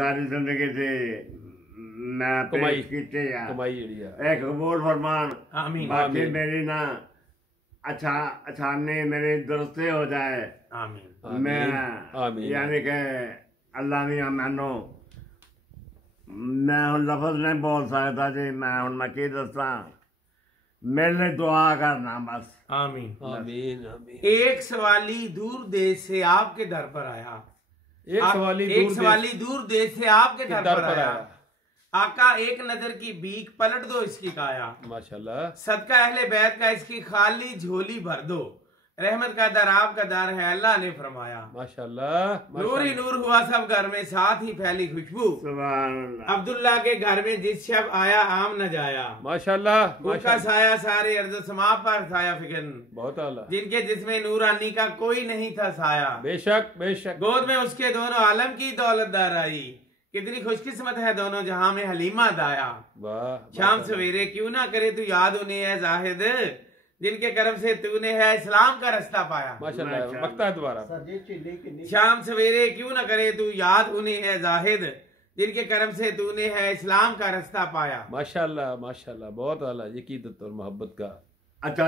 सारी जिंदगी से मैं पेश कीते आ एक कबूल फरमान आमीन। बाकी मेरी ना अच्छा नहीं मेरी दुरुस्ती हो जाए आमीन। मैं यानी कि अल्लाह ने मैनू मैं हुण लफज नहीं बोल सकता जी मैं हुण मैं की दसा मेरे लिए दुआ करना बस। आमीन आमीन आमीन। एक सवाली दूर देश से आपके दर पर आया। एक सवाली दूर देश से आपके दर पर आया। आका एक नजर की भीख पलट दो इसकी काया। माशाल्लाह। सदका अहले बैत का इसकी खाली झोली भर दो। रहमत का दर आपका दर है अल्लाह ने फरमाया। माशाल्लाह। नूर ही नूर हुआ सब घर में साथ ही फैली खुशबू। अब्दुल्ला के घर में जिस शब आया आम न जाया। माशाल्लाह। उनका साया सारे अर्ज़ समा पर साया फिगन। बहुत आला। जिनके जिसमें नूरानी का कोई नहीं था साया। बेशक बेशक। गोद में उसके दोनों आलम की दौलतदार आई। कितनी खुशकिस्मत है दोनों जहां में हलीमा दाया। शाम सवेरे क्यों ना करे तू याद उन्हें है जाहिद जिनके कर्म से तूने है इस्लाम का रास्ता पाया। माशाल्लाह। वक्ता दोबारा। शाम सवेरे क्यों ना करे तू याद उन्हें है जाहिद जिनके कर्म से तूने है इस्लाम का रास्ता पाया। माशाल्लाह माशाल्लाह। बहुत आला। यकीदत और मोहब्बत का अच्छा